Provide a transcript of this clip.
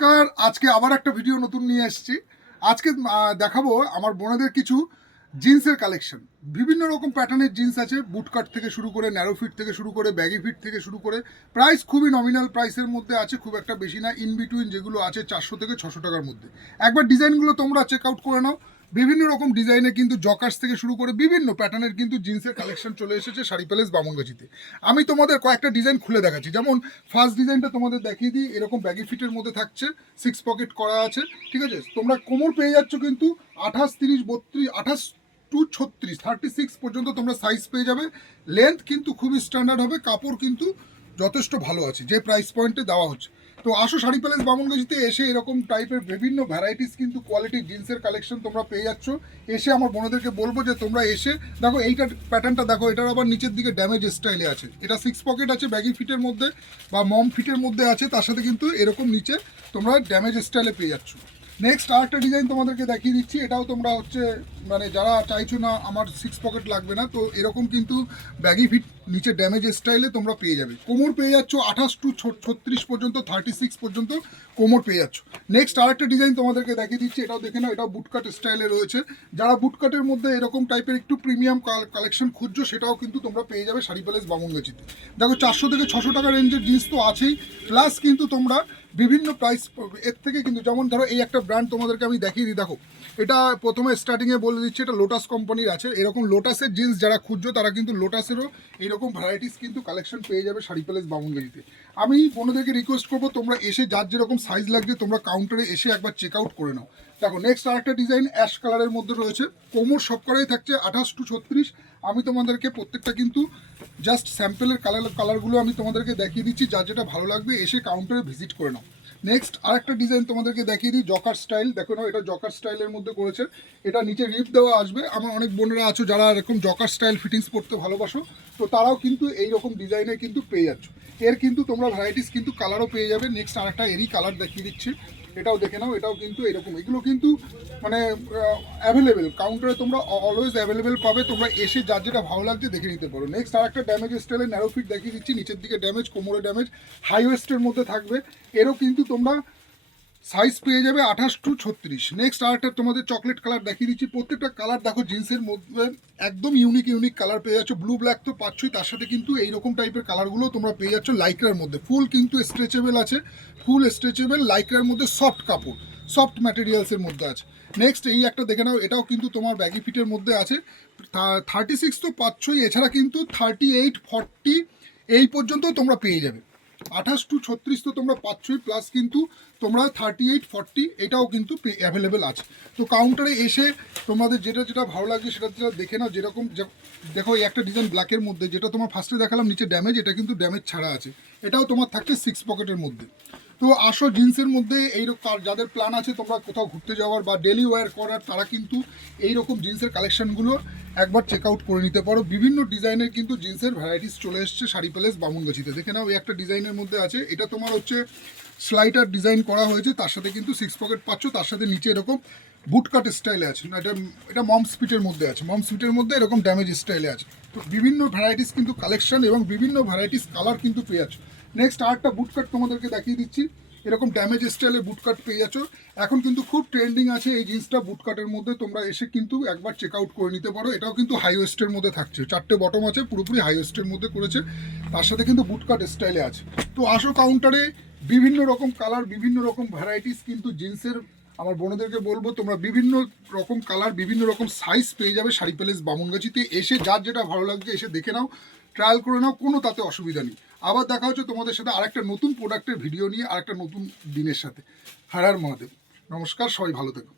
নমস্কার। আজকে আবার একটা ভিডিও নতুন নিয়ে এসেছি। আজকে দেখাবো আমার বোনেদের কিছু জিন্সের কালেকশন। বিভিন্ন রকম প্যাটার্নের জিন্স আছে, বুট কাট থেকে শুরু করে ন্যারো ফিট থেকে শুরু করে ব্যাগি ফিট থেকে শুরু করে প্রাইস খুবই নমিনাল প্রাইসের মধ্যে আছে, খুব একটা বেশি না। ইন বিটুইন যেগুলো আছে 400 থেকে 600 টাকার মধ্যে। একবার ডিজাইনগুলো তোমরা চেক আউট করে নাও। বিভিন্ন রকম ডিজাইনে কিন্তু জকার্স থেকে শুরু করে বিভিন্ন প্যাটার্নের কিন্তু জিন্সের কালেকশন চলে এসেছে শাড়ি প্যালেস বামনগাছিতে। আমি তোমাদের কয়েকটা ডিজাইন খুলে দেখাচ্ছি। যেমন ফার্স্ট ডিজাইনটা তোমাদের দেখিয়ে দিই, এরকম ব্যাগি ফিটের মধ্যে থাকছে, 6 পকেট করা আছে, ঠিক আছে। তোমরা কোমর পেয়ে যাচ্ছ কিন্তু 28, 30, 32, 28 টু 36, 36 পর্যন্ত তোমরা সাইজ পেয়ে যাবে। লেন্থ কিন্তু খুবই স্ট্যান্ডার্ড হবে, কাপড় কিন্তু যথেষ্ট ভালো আছে যে প্রাইস পয়েন্টে দেওয়া হচ্ছে। তো আসো শাড়ি প্যালেস বামনগাছিতে এসে এরকম টাইপের বিভিন্ন ভ্যারাইটিস কিন্তু কোয়ালিটির জিন্সের কালেকশন তোমরা পেয়ে যাচ্ছ। এসে আমার বোনদেরকে বলবো যে তোমরা এসে দেখো এইটার প্যাটার্নটা দেখো, এটার আবার নিচের দিকে ড্যামেজ স্টাইলে আছে। এটা 6 পকেট আছে, ব্যাগি ফিটের মধ্যে বা মম ফিটের মধ্যে আছে, তার সাথে কিন্তু এরকম নিচে তোমরা ড্যামেজ স্টাইলে পেয়ে যাচ্ছ। নেক্সট আরেকটা ডিজাইন তোমাদেরকে দেখিয়ে দিচ্ছি। এটাও তোমরা হচ্ছে মানে যারা চাইছো না আমার 6 পকেট লাগবে না, তো এরকম কিন্তু ব্যাগি ফিট নিচে ড্যামেজ স্টাইলে তোমরা পেয়ে যাবে। কোমর পেয়ে যাচ্ছ 28 টু 36 পর্যন্ত, 36 পর্যন্ত কোমর পেয়ে যাচ্ছ। নেক্সট আরেকটা ডিজাইন তোমাদেরকে দেখিয়ে দিচ্ছি, এটাও দেখে নাও। এটাও বুটকাট স্টাইলে রয়েছে। যারা বুটকাটের মধ্যে এরকম টাইপের একটু প্রিমিয়াম কালেকশন খুঁজছো, সেটাও কিন্তু তোমরা পেয়ে যাবে শাড়ি প্যালেস বামনগাছিতে। দেখো 400 থেকে 600 টাকা রেঞ্জের জিন্স তো আছেই, প্লাস কিন্তু তোমরা বিভিন্ন প্রাইস এর থেকে কিন্তু, যেমন ধরো এই একটা ব্র্যান্ড তোমাদেরকে আমি দেখিয়ে দিই। দেখো এটা প্রথমে স্টার্টিংয়ে বলে দিচ্ছি, এটা লোটাস কোম্পানির আছে। এরকম লোটাসের জিন্স যারা খুঁজছো তারা কিন্তু লোটাসেরও এইরকম ভ্যারাইটিস কিন্তু কালেকশন পেয়ে যাবে শাড়ি প্যালেস বামনগাছিতে। আমি বোনদেরকে রিকোয়েস্ট করবো তোমরা এসে যার যেরকম সাইজ লাগছে তোমরা কাউন্টারে এসে একবার চেক আউট করে নাও। দেখো নেক্সট আরেকটা ডিজাইন অ্যাশ কালারের মধ্যে রয়েছে, কোমর সব করাই থাকছে 28 টু 36। আমি তোমাদেরকে প্রত্যেকটা কিন্তু জাস্ট স্যাম্পেলের কালারগুলো আমি তোমাদেরকে দেখিয়ে দিচ্ছি, যার যেটা ভালো লাগবে এসে কাউন্টারে ভিজিট করে নাও। নেক্সট আরেকটা ডিজাইন তোমাদেরকে দেখিয়ে দিই, জকার স্টাইল। দেখো না, এটা জকার স্টাইলের মধ্যে করেছে। এটা নিচে রিপ দেওয়া আসবে। আমার অনেক বোনেরা আছো যারা এরকম জকার স্টাইল ফিটিংস পড়তে ভালোবাসো, তো তারাও কিন্তু এইরকম ডিজাইনে কিন্তু পেয়ে যাচ্ছ। এর কিন্তু তোমরা ভ্যারাইটিস কিন্তু কালারও পেয়ে যাবে। নেক্সট আরেকটা এরই কালার দেখিয়ে দিচ্ছি, এটাও দেখে নাও। এটাও কিন্তু এরকম, এগুলো কিন্তু মানে অ্যাভেলেবেল কাউন্টারে তোমরা অলওয়েজ অ্যাভেলেবেল পাবে। তোমরা এসে যার যেটা ভালো লাগছে দেখে নিতে পারো। নেক্সট আরেকটা ড্যামেজ স্টাইলের ন্যারো ফিট দেখিয়ে দিচ্ছি, নিচের দিকে ড্যামেজ, কোমরে ড্যামেজ, হাই ওয়েস্টের মধ্যে থাকবে। এরও কিন্তু তোমরা সাইজ পেয়ে যাবে 28 টু 36। নেক্সট আরেকটা তোমাদের চকলেট কালার দেখিয়ে দিচ্ছি। প্রত্যেকটা কালার দেখো জিন্সের মধ্যে একদম ইউনিক কালার পেয়ে যাচ্ছ। ব্লু ব্ল্যাক তো পাচ্ছই, তার সাথে কিন্তু এইরকম টাইপের কালারগুলো তোমরা পেয়ে যাচ্ছ লাইক্রার মধ্যে। ফুল কিন্তু স্ট্রেচেবল আছে, ফুল স্ট্রেচেবল লাইক্রার মধ্যে, সফট কাপড়, সফট ম্যাটেরিয়ালসের মধ্যে আছে। নেক্সট এই একটা দেখে নাও, এটাও কিন্তু তোমার ব্যাগি ফিটের মধ্যে আছে। 36 তো পাচ্ছই, এছাড়া কিন্তু 38, 40 এই পর্যন্ত তোমরা পেয়ে যাবে। 28 টু 36 তো তোমরা পাচ্ছই, প্লাস কিন্তু তোমরা 38, 40 এটাও কিন্তু অ্যাভেলেবেল আছে। তো কাউন্টারে এসে তোমাদের যেটা যেটা ভালো লাগছে সেটা যেটা দেখে নাও। যেরকম দেখো এই একটা ডিজাইন ব্ল্যাকের মধ্যে, যেটা তোমার ফার্স্টে দেখালাম নিচে ড্যামেজ, এটা কিন্তু ড্যামেজ ছাড়া আছে। এটাও তোমার থাকছে 6 পকেটের মধ্যে। তো আসো জিন্সের মধ্যে এইরকম যাদের প্ল্যান আছে তোমরা কোথাও ঘুরতে যাওয়ার বা ডেলি ওয়্যার করার, তারা কিন্তু এইরকম জিন্সের কালেকশনগুলো একবার চেক আউট করে নিতে পারো। বিভিন্ন ডিজাইনের কিন্তু জিন্সের ভ্যারাইটিস চলে এসছে শাড়ি প্যালেস বামনগাছিতে। দেখে নাও এই একটা ডিজাইনের মধ্যে আছে, এটা তোমার হচ্ছে স্লাইটার ডিজাইন করা হয়েছে, তার সাথে কিন্তু 6 পকেট পাচ্ছ, তার সাথে নিচে এরকম বুটকাট স্টাইলে আছে। না, এটা মম স্পিটের মধ্যে আছে, মম স্পিটের মধ্যে এরকম ড্যামেজ স্টাইলে আছে। তো বিভিন্ন ভ্যারাইটিস কিন্তু কালেকশন এবং বিভিন্ন ভ্যারাইটিস কালার কিন্তু পেয়ে যাচ্ছ। নেক্সট আরেকটা বুটকাট তোমাদেরকে দেখিয়ে দিচ্ছি, এরকম ড্যামেজ স্টাইলে বুটকাট পেয়ে যাচ্ছ। এখন কিন্তু খুব ট্রেন্ডিং আছে এই জিন্সটা বুটকাটের মধ্যে, তোমরা এসে কিন্তু একবার চেক আউট করে নিতে পারো। এটাও কিন্তু হাই ওয়েস্টের মধ্যে থাকছে, 4টে বটম আছে, পুরোপুরি হাই ওয়েস্টের মধ্যে করেছে, তার সাথে কিন্তু বুটকাট স্টাইলে আছে। তো আসো কাউন্টারে বিভিন্ন রকম কালার, বিভিন্ন রকম ভ্যারাইটিস কিন্তু জিন্সের আমার বোনদেরকে বলবো তোমরা বিভিন্ন রকম কালার, বিভিন্ন রকম সাইজ পেয়ে যাবে শাড়ি প্যালেস বামনগাছিতে। এসে যার যেটা ভালো লাগছে এসে দেখে নাও, ট্রায়াল করে নাও, কোনো তাতে অসুবিধা নেই। আবার দেখা হচ্ছে তোমাদের সাথে আরেকটা নতুন প্রোডাক্টের ভিডিও নিয়ে, আরেকটা নতুন দিনের সাথে। হর হর মহাদেব। নমস্কার, সবাই ভালো থেকো।